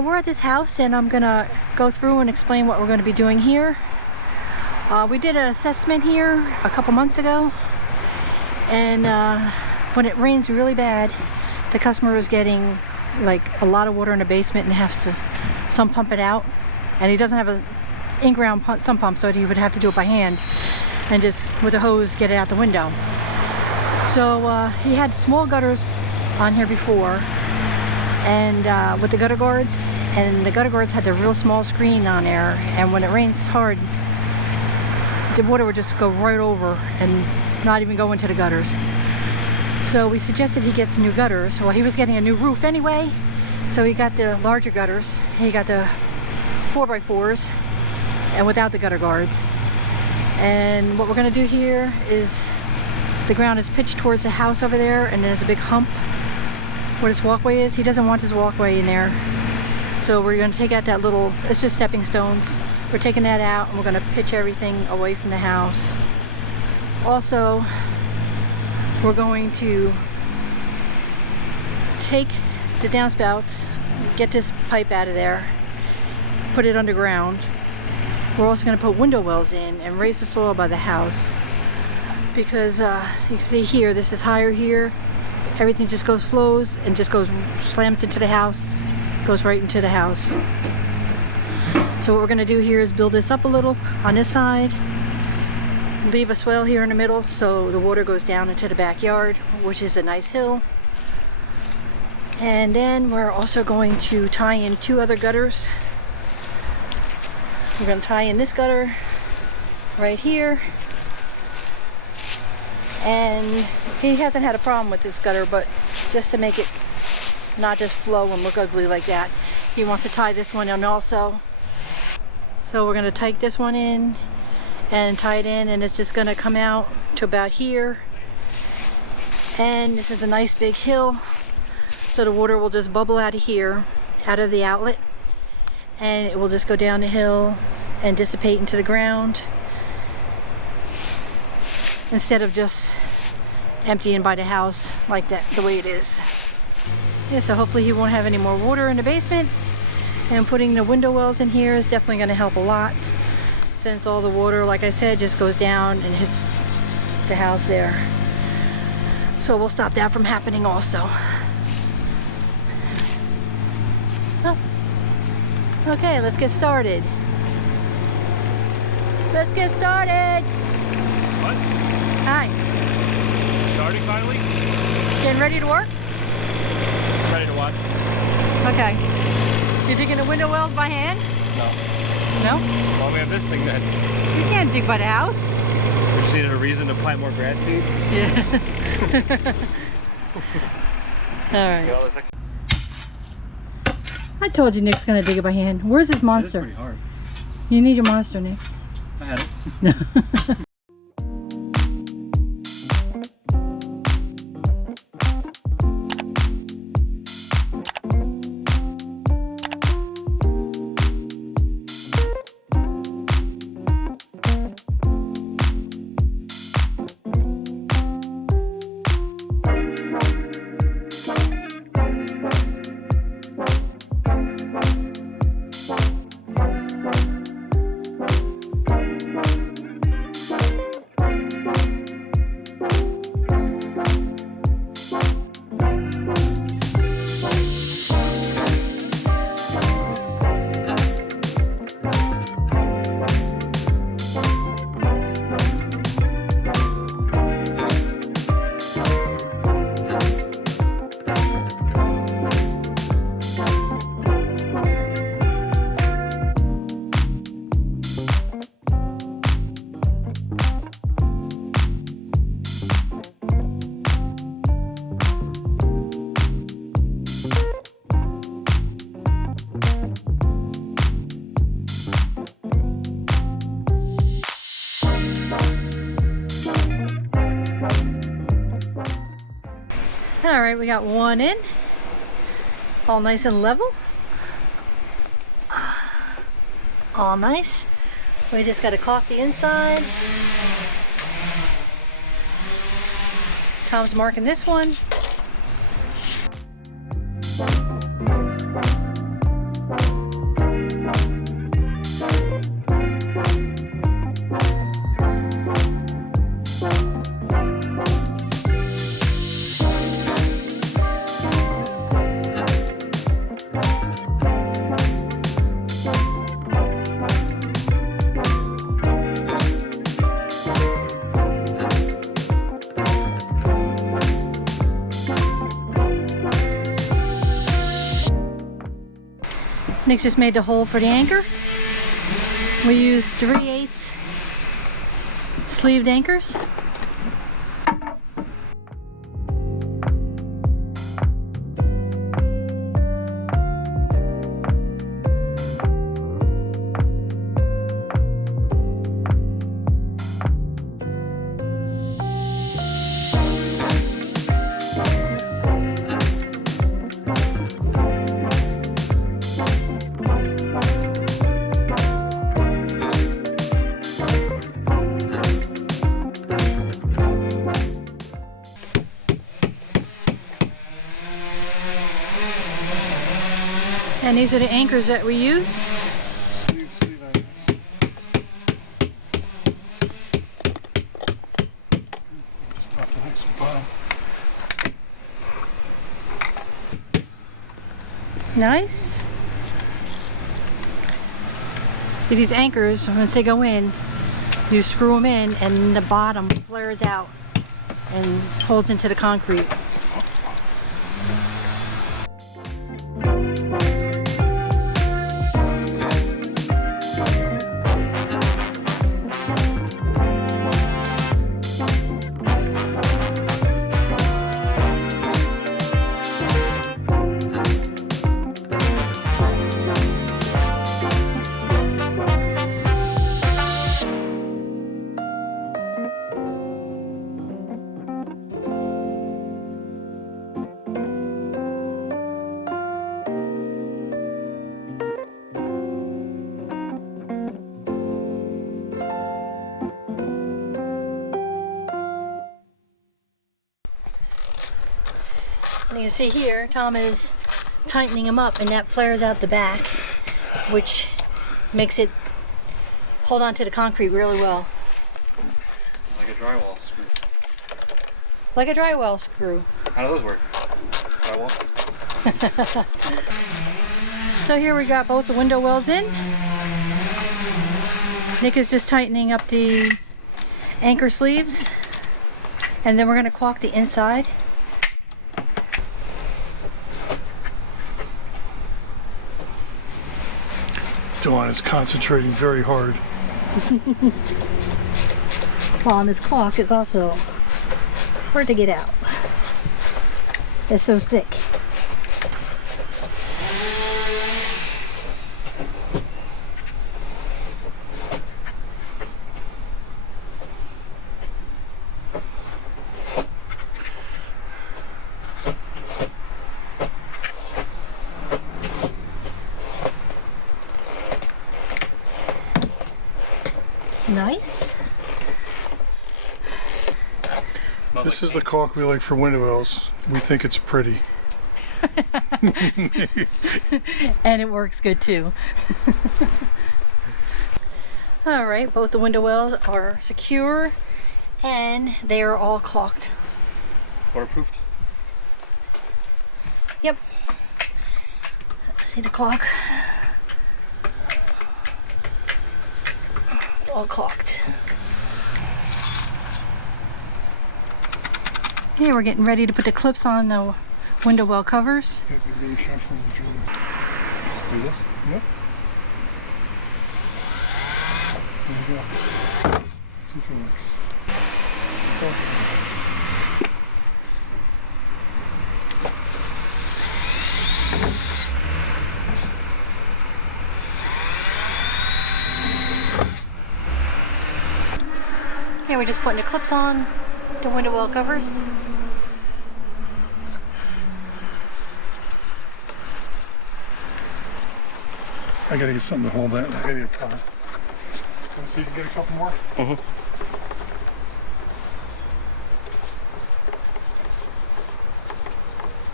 We're at this house and I'm gonna go through and explain what we're going to be doing here. We did an assessment here a couple months ago, and when it rains really bad, the customer was getting like a lot of water in the basement and has to pump it out, and he doesn't have a in-ground sump pump, so he would have to do it by hand and just with a hose get it out the window. So he had small gutters on here before, and with the gutter guards, and the gutter guards had the real small screen on there, and when it rains hard, the water would just go right over and not even go into the gutters. So we suggested he gets new gutters. Well, he was getting a new roof anyway, so he got the larger gutters. He got the 4x4s and without the gutter guards. And what we're going to do here is, the ground is pitched towards the house over there, and there's a big hump where this walkway is. He doesn't want his walkway in there, so we're going to take out that little, it's just stepping stones. We're taking that out and we're going to pitch everything away from the house. Also, we're going to take the downspouts, get this pipe out of there, put it underground. We're also going to put window wells in and raise the soil by the house, because you can see here, this is higher here. Everything just flows and just slams into the house, goes right into the house. So what we're going to do here is build this up a little on this side, leave a swell here in the middle so the water goes down into the backyard, which is a nice hill. And then we're also going to tie in two other gutters. We're going to tie in this gutter right here. And he hasn't had a problem with this gutter, but just to make it not just flow and look ugly like that, he wants to tie this one in also. So we're going to take this one in and tie it in, and it's just going to come out to about here. And this is a nice big hill, so the water will just bubble out of here, out of the outlet, and it will just go down the hill and dissipate into the ground, instead of just emptying by the house like that, the way it is. Yeah, so hopefully he won't have any more water in the basement, and putting the window wells in here is definitely going to help a lot, since all the water, like I said, just goes down and hits the house there. So we'll stop that from happening also. Oh. Okay, let's get started. Let's get started. What? Hi. Starting finally? Getting ready to work? Ready to watch? Okay. You digging the window wells by hand? No. No? Well, we have this thing then. You can't dig by the house. We just needed a reason to plant more grass seed. Yeah. All right. I told you Nick's gonna dig it by hand. Where's his monster? It's pretty hard. You need your monster, Nick. I had it. No. All right, we got one in, all nice and level, all nice. We just got to caulk the inside. Tom's marking this one. Nick just made the hole for the anchor. We used 3/8 sleeved anchors. And these are the anchors that we use. Sleeve anchors. Drop the next bottom. Nice. See, these anchors, once they go in, you screw them in and the bottom flares out and holds into the concrete. And you can see here, Tom is tightening them up and that flares out the back, which makes it hold on to the concrete really well. Like a drywall screw. Like a drywall screw. How do those work? Drywall? So here we got both the window wells in. Nick is just tightening up the anchor sleeves, and then we're going to caulk the inside. Dawn is concentrating very hard. Well, and this caulk is also hard to get out. It's so thick. Nice. This is the caulk we like for window wells. We think it's pretty. And it works good too. All right, both the window wells are secure and they are all caulked. Waterproofed? Yep. See the caulk? It's all caulked. Here we're getting ready to put the clips on the window well covers. You have to be really careful with the drilling. Just do this? Yep. There you go. See if it works. Here we're just putting the clips on the window well covers. I gotta get something to hold that. I gotta get a car. Want to see if you can get a couple more? Mm-hmm.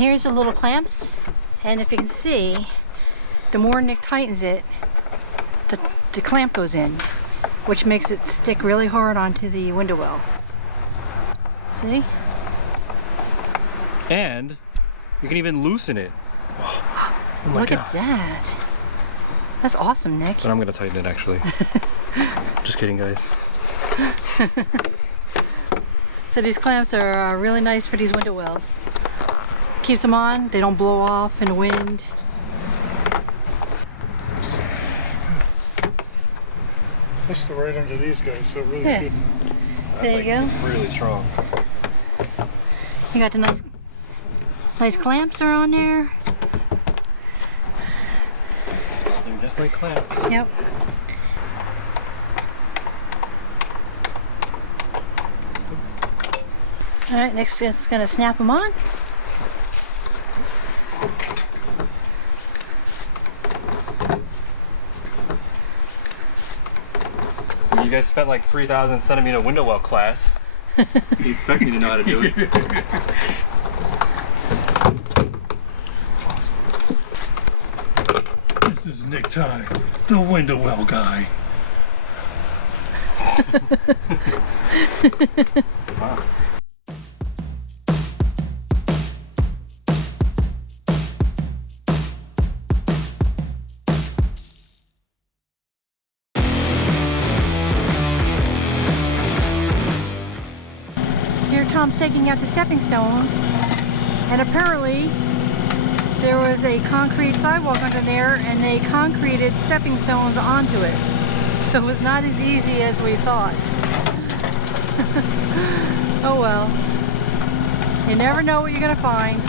Here's the little clamps, and if you can see, the more Nick tightens it, the clamp goes in, which makes it stick really hard onto the window well. See? And you can even loosen it. Oh my Look God. at that. That's awesome, Nick. But I'm gonna tighten it actually. Just kidding, guys. So these clamps are really nice for these window wells. Keeps them on, they don't blow off in the wind. pushed it right under these guys, so it really Yeah. shouldn't. There you go. It's really strong. You got the nice clamps are on there. They're definitely clamps. Yep. All right, next it's gonna snap them on. You guys spent like 3,000 centimeter window well class. You expect me to know how to do it. This is Nick Ty, the window well guy. Wow. Here Tom's taking out the stepping stones, and apparently there was a concrete sidewalk under there and they concreted stepping stones onto it. So it was not as easy as we thought. Oh well. You never know what you're gonna find.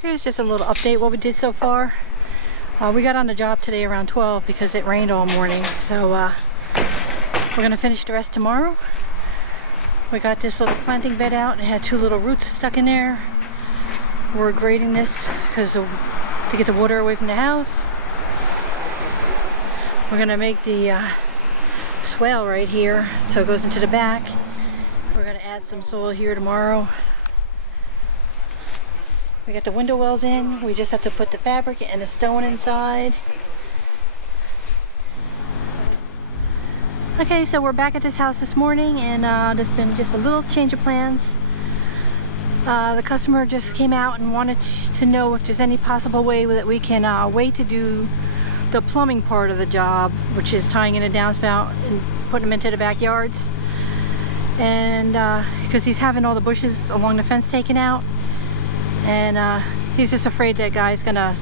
Here's just a little update what we did so far. We got on the job today around 12 because it rained all morning, so we're gonna finish the rest tomorrow. We got this little planting bed out. It had 2 little roots stuck in there. We're grading this because to get the water away from the house. We're gonna make the swale right here so it goes into the back. We're gonna add some soil here tomorrow. We got the window wells in. We just have to put the fabric and the stone inside. Okay, so we're back at this house this morning, and there's been just a little change of plans. The customer just came out and wanted to know if there's any possible way that we can wait to do the plumbing part of the job, which is tying in a downspout and putting them into the backyards. And because he's having all the bushes along the fence taken out, and he's just afraid that guy's gonna,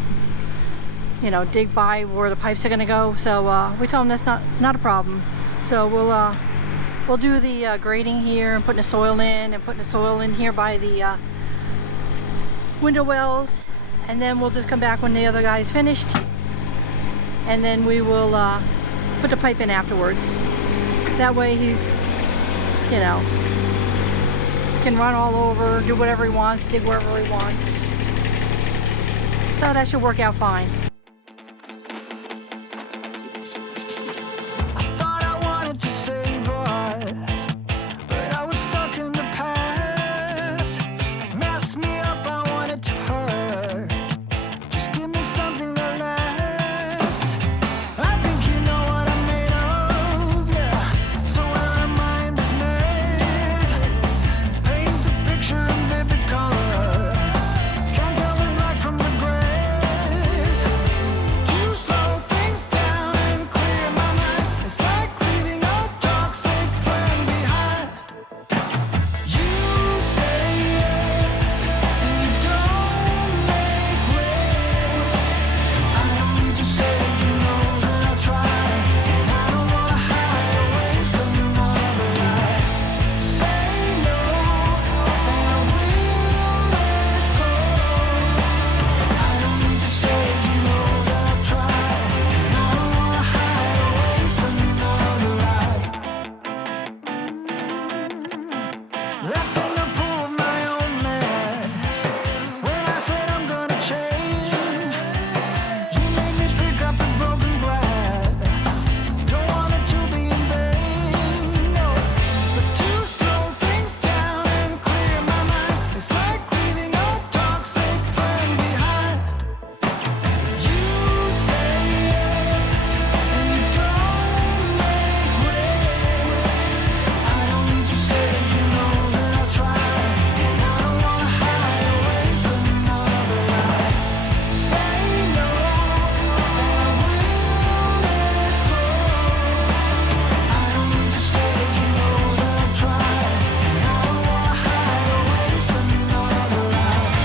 you know, dig by where the pipes are gonna go. So we told him that's not a problem. So we'll do the grading here and putting the soil in, and putting the soil in here by the window wells, and then we'll just come back when the other guy's finished, and then we will put the pipe in afterwards. That way he's, you know, can run all over, do whatever he wants, dig wherever he wants. So that should work out fine. I thought I wanted to say left in the pool of my own mess. When I said I'm gonna change, you made me pick up the broken glass. Don't want it to be in vain, no, but to slow things down and clear my mind, it's like leaving a toxic friend behind. You say yes, and you don't make waves. I don't need you said, you know that I'll try, and I don't wanna hide or waste another life. Say no, and I will let go. I don't need you said, you know that I'll try, and I don't wanna hide or waste another life.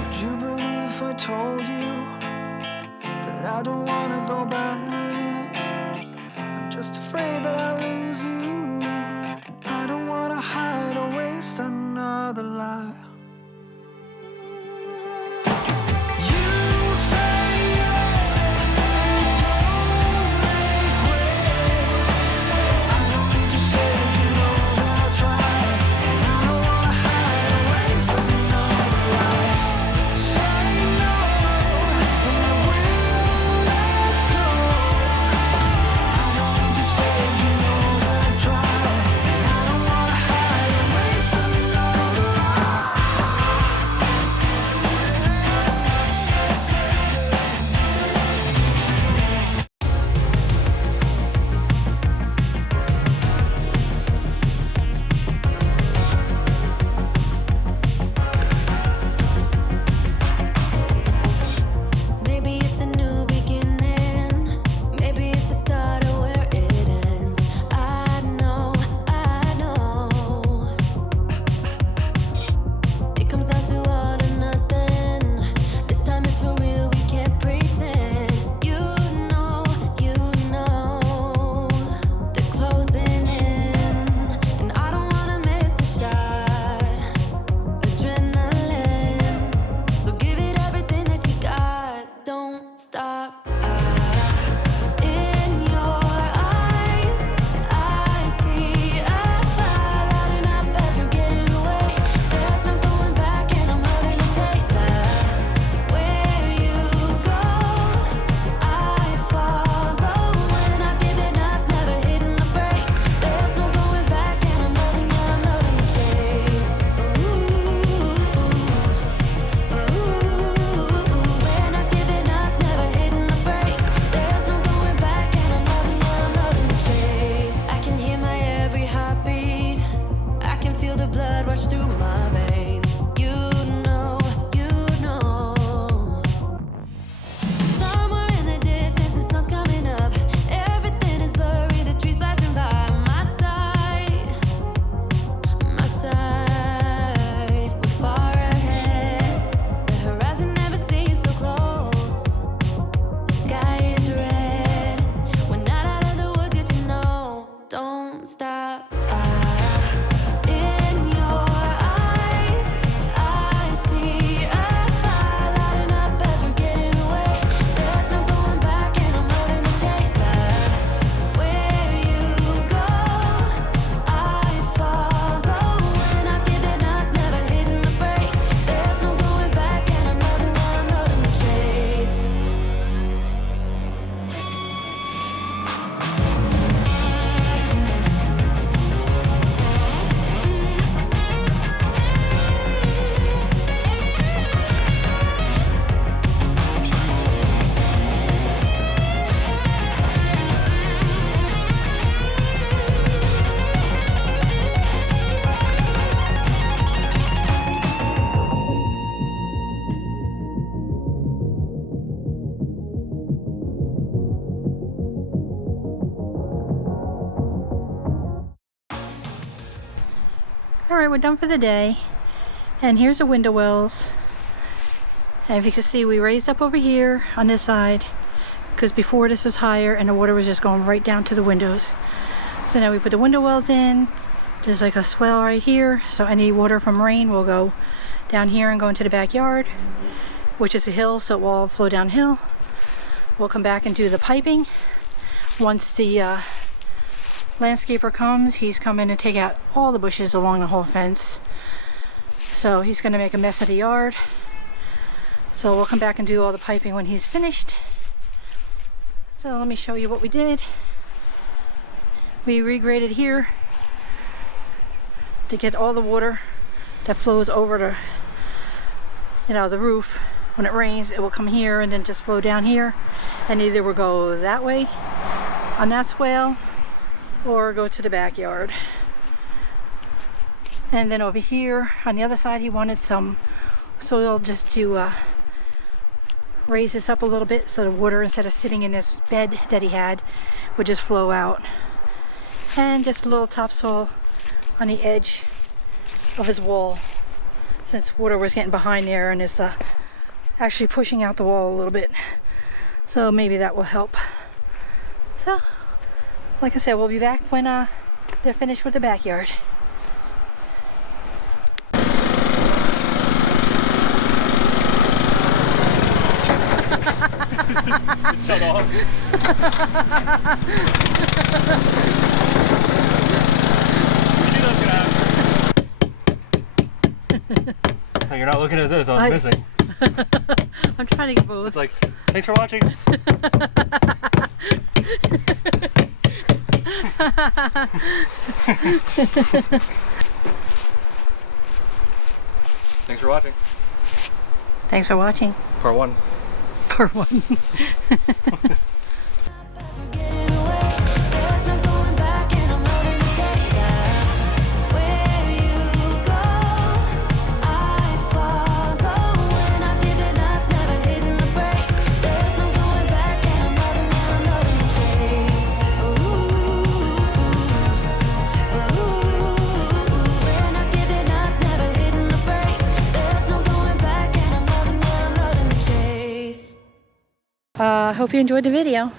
Would you believe if I told you that I don't wanna go back? I'm just afraid that I'll lose you, and I don't wanna hide or waste another life. You say yes, and you don't make waves. I don't need you said, you know that I'll try, and I don't wanna hide or waste another life. Say no, and I will let go. I don't need you said, you know that I'll try, and I don't wanna hide or waste another life. Maybe it's a new beginning. Maybe it's the start of where it ends. I know, I know. It comes down to all or nothing. This time it's for real, we can't pretend. You know, they're closing in, and I don't wanna miss a shot. Adrenaline, so give it everything that you got. Don't stop. In your eyes, I see a fire lighting up as we're getting away. There's no going back, and I'm loving the chase. Where you go, I follow. We're not giving up, never hitting the brakes. There's no going back, and I'm loving the chase. We're not giving up, never hitting the brakes. There's no going back, and I'm loving the chase. I can hear my every heartbeat. I can feel the blood rush through my veins. You know. Somewhere in the distance, the sun's coming up. Everything is blurry, the trees flashing by my side. We're far ahead. The horizon never seems so close. The sky is red. We're not out of the woods yet, you know. Don't stop. In your eyes, I see a fire lighting up as we're getting away. There's no going back, and I'm loving the chase. Where you go, I follow. We're not giving up, never hitting the brakes. There's no going back, and I'm loving the chase. Alright, we're done for the day. And here's the window wells. And if you can see, we raised up over here on this side because before this was higher and the water was just going right down to the windows. So now we put the window wells in. There's like a swell right here, so any water from rain will go down here and go into the backyard, which is a hill, so it will all flow downhill. We'll come back and do the piping. Once the landscaper comes, he's coming to take out all the bushes along the whole fence. So he's going to make a mess of the yard. So we'll come back and do all the piping when he's finished. So let me show you what we did. We regraded here to get all the water that flows over the, the roof. When it rains, it will come here and then just flow down here, and either will go that way on that swale or go to the backyard. And then over here on the other side, he wanted some soil just to raise this up a little bit, so the water, instead of sitting in this bed that he had, would just flow out. And just a little topsoil on the edge of his wall, since water was getting behind there and it's actually pushing out the wall a little bit. So maybe that will help. So, like I said, we'll be back when they're finished with the backyard. Shut off. Hey, you're not looking at this, I was missing. I'm trying to get both. It's like, thanks for watching. Thanks for watching. Thanks for watching. Part 1. Part 1. As we're getting away, there's no going back, and I'm loving the taste of where you go. I follow when I'm giving up, never hitting the brakes. There's no going back, and I'm loving the taste. When I'm giving up, never hitting the brakes. There's no going back, and I'm loving the chase. I hope you enjoyed the video.